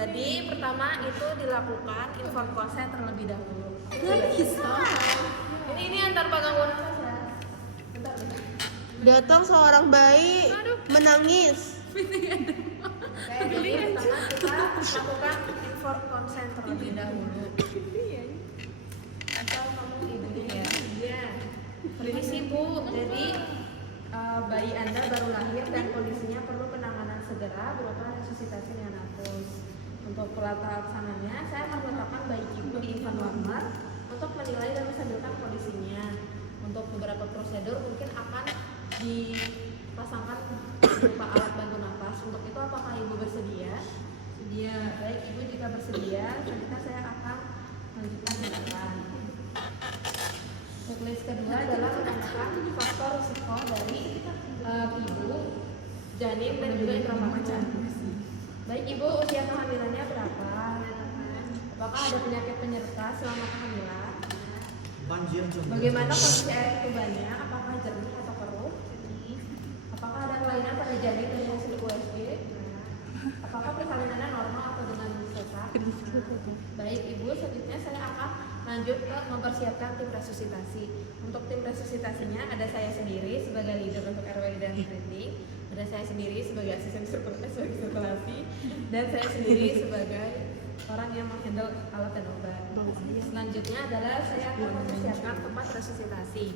Jadi pertama itu dilakukan inform konsen terlebih dahulu. Bisa. Ini antar gangguan nafas ya. Bentar. Datang seorang bayi menangis. Oke, jadi pertama kita lakukan inform konsen terlebih dahulu. Atau kamu ibunya ya? Iya. Permisi Bu, jadi bayi Anda baru lahir dan kondisinya perlu penanganan segera berupa resusitasi neonatus. Untuk pelaksananya, saya akan meletakkan bayi ibu di infant warmer untuk menilai dan menstabilkan kondisinya. Untuk beberapa prosedur mungkin akan dipasangkan berupa alat bantu nafas. Untuk itu apakah ibu bersedia? Sedia. Baik, ibu jika bersedia, selanjutnya saya akan melanjutkan tindakan. Checklist kedua adalah menanyakan faktor risiko dari ibu, janin dan juga intramakan. Baik ibu, usia kehamilannya berapa? Apakah ada penyakit penyerta selama kehamilan? Bagaimana kondisi air tubannya? Apakah jernih atau keruh? Apakah ada kelainan pada janin dan hasil USG? Apakah persalinannya normal atau dengan sesak? Baik ibu, selanjutnya saya akan lanjut ke mempersiapkan tim resusitasi. Untuk tim resusitasinya ada saya sendiri sebagai leader untuk RW dan treating, ada saya sendiri sebagai asisten sirkulasi, dan saya sendiri sebagai orang yang menghandle alat dan obat. Selanjutnya adalah saya akan mempersiapkan tempat resusitasi.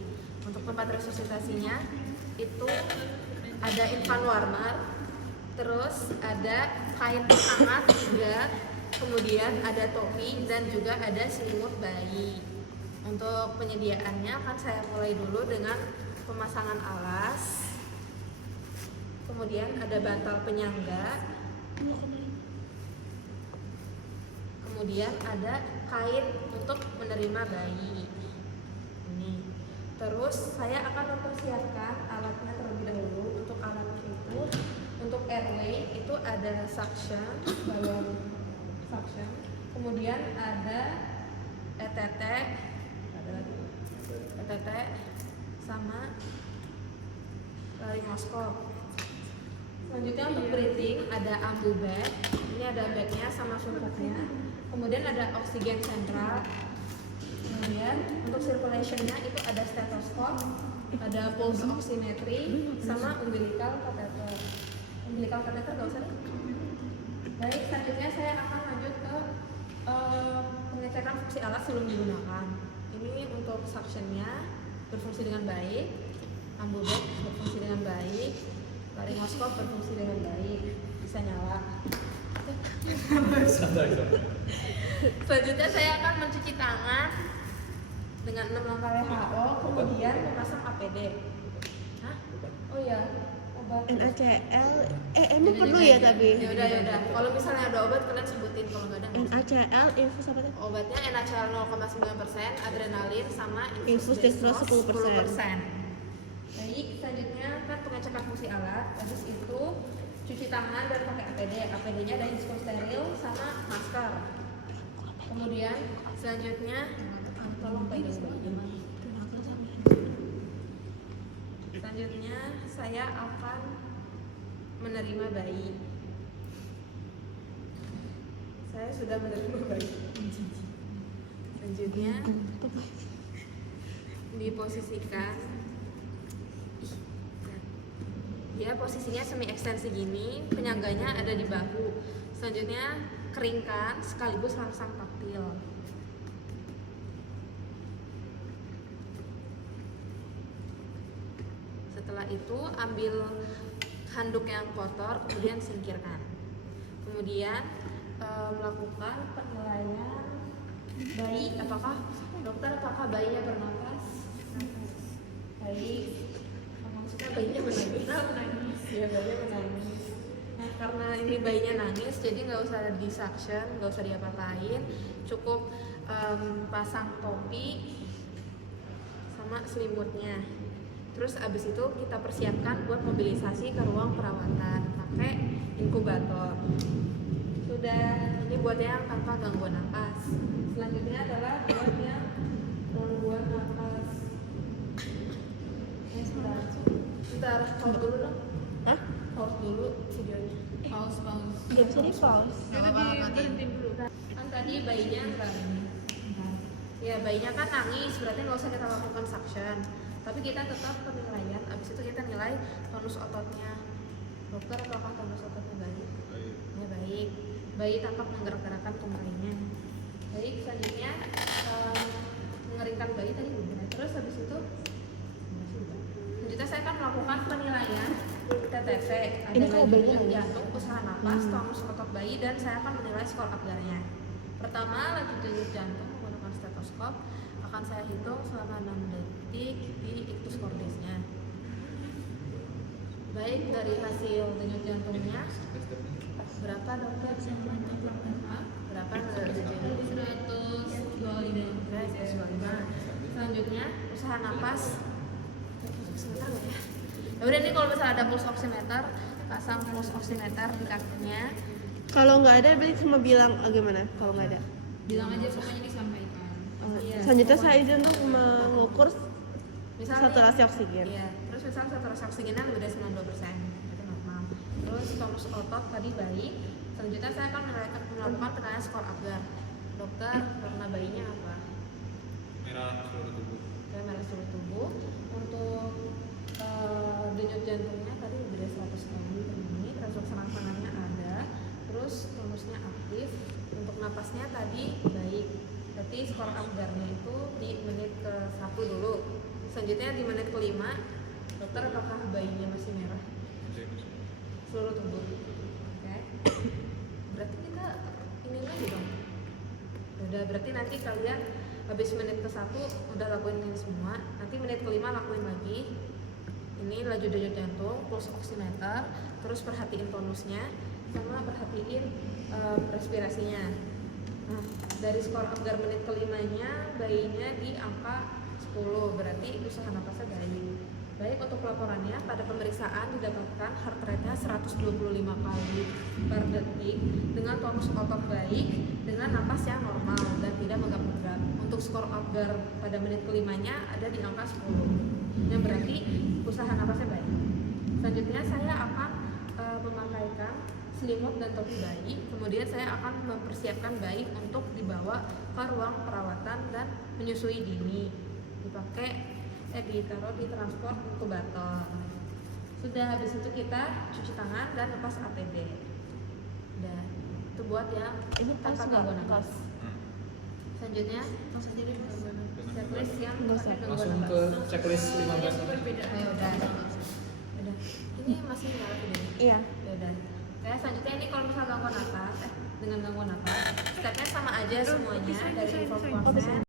Untuk tempat resusitasinya itu ada infant warmer, terus ada kain hangat 3, kemudian ada topi dan juga ada selimut bayi. Untuk penyediaannya akan saya mulai dulu dengan pemasangan alas, kemudian ada bantal penyangga, kemudian ada kain untuk menerima bayi. Ini. Terus saya akan mempersiapkan alatnya terlebih dahulu. Untuk alatnya itu, untuk airway itu ada suction, balon suction, kemudian ada ETT, sama laryngoscope. Selanjutnya untuk breathing ada ambu bag, ini ada bagnya sama sumpuknya, kemudian ada oksigen sentral, kemudian untuk circulationnya itu ada stetoskop, ada pulse oximetry, sama umbilical catheter. Umbilical catheter gak usah. Baik, selanjutnya saya akan lanjut ke pengecekan fungsi alat sebelum digunakan. Ini untuk suctionnya berfungsi dengan baik, ambu bag berfungsi dengan baik, laryngoscope berfungsi dengan baik, bisa nyala. Selanjutnya saya akan mencuci tangan dengan 6 langkah WHO, kemudian memasang APD. Hah? Oh iya, obat NaCl, emang perlu ya tapi? Yaudah. Kalau misalnya ada obat kalian sebutin, kalau nggak ada NaCl, infus apa tuh? obatnya NaCl 0,9%, adrenalin sama Infus dextrose 10%. Baik, selanjutnya kan pengecekan fungsi alat. Habis itu cuci tangan dan pakai APD. APD-nya ada diskon steril sama masker. Kemudian selanjutnya tolong pegang bayi. Selanjutnya saya akan menerima bayi. Saya sudah menerima bayi. Selanjutnya diposisikan. Dia posisinya semi ekstensi gini, penyangganya ada di bahu. Selanjutnya keringkan sekaligus rangsang taktil. Setelah itu ambil handuk yang kotor, kemudian singkirkan. Kemudian melakukan penilaian bayi, apakah bayinya bernapas? Baik. Maksudnya bayinya menangis. Ya, bayinya menangis. Nah, karena ini bayinya nangis, jadi nggak usah di suction, nggak usah diapa-apain, cukup pasang topi sama selimutnya. Terus abis itu kita persiapkan buat mobilisasi ke ruang perawatan pakai inkubator. Sudah, ini buat yang tanpa gangguan napas. Selanjutnya adalah buat yang gangguan napas. Sebentar, kalau dulu dong. Hah? pause dulu videonya. Pause. Iya, sini pause. Berhenti dulu. Kan tadi bayinya ya bayinya kan nangis, berarti nggak usah kita lakukan suction, tapi kita tetap penilaian. Abis itu kita nilai tonus ototnya. Dokter, apakah tonus ototnya baik? Ya baik. Bayi tampak menggerak-gerakkan tungkainya. Baik, selanjutnya mengeringkan bayi tadi udah. Terus habis itu selanjutnya saya akan melakukan penilaian TTV, ada Ini kok laju bayinya denyut nangis? jantung, usaha napas, tonus otot bayi, dan saya akan menilai skor Apgarnya. Pertama, laju denyut jantung menggunakan stetoskop akan saya hitung selama 6 detik di ictus cordisnya. Baik, dari hasil denyut jantungnya berapa dokter? Berapa denyut jantung? 125. Selanjutnya usaha napas. Sebentar nggak ya? Ya udah nih, kalau misalnya ada pulse oximeter, pasang pulse oximeter di kakinya. Kalau nggak ada berarti cuma bilang gimana kalau nggak ada. Bilang aja pokoknya disampaikan. Iya. Selanjutnya saya izin untuk mengukur Misalnya saturasi oksigen. Iya, terus misalnya saturasi oksigennya lebih dari 92%, itu normal. Terus tonus otot tadi baik. Selanjutnya saya akan melakukan penilaian skor Apgar. Dokter, warna bayinya apa? Merah seluruh tubuh. Kayak merah seluruh tubuh. Untuk denyut jantungnya tadi lebih dari 100 kali per menit. Respons rangsangannya ada. Terus tonusnya aktif. Untuk napasnya tadi baik. Berarti skor Apgarnya itu di menit ke-1 dulu. Selanjutnya di menit ke-5, dokter, apakah bayinya masih merah? Seluruh tubuh. Oke. Berarti kita ini lagi dong. Udah, berarti nanti kalian habis menit ke-1 udah lakuin ini semua. Nanti menit ke-5 lakuin lagi. Ini laju denyut jantung, pulse oximeter, terus perhatiin tonusnya, sama perhatiin respirasinya. Nah, dari skor Apgar menit ke-5-nya bayinya di angka 10, berarti usaha napasnya baik. Baik, untuk laporannya pada pemeriksaan didapatkan heart rate-nya 125 kali per detik dengan tonus otot baik, dengan napas yang normal dan tidak menggap-menggap. Untuk skor Apgar pada menit ke-5-nya ada di angka 10, yang berarti usaha napasnya baik. Selanjutnya saya akan memakaikan selimut dan topi bayi, kemudian saya akan mempersiapkan bayi untuk dibawa ke ruang perawatan dan menyusui dini. Ditaruh di transport inkubator. Sudah, habis itu kita cuci tangan dan lepas APD. Udah, itu buat yang Ini pas tanpa nggak? gangguan Pas. nafas. Selanjutnya checklist yang Nggak pakai usah. gangguan Langsung nafas. ke checklist 15. Ya udah. Ini masih nyala video. Iya. Ya udah. Oke, selanjutnya ini kalau misalnya gangguan nafas, dengan gangguan nafas, stepnya sama aja semuanya dari info konsen.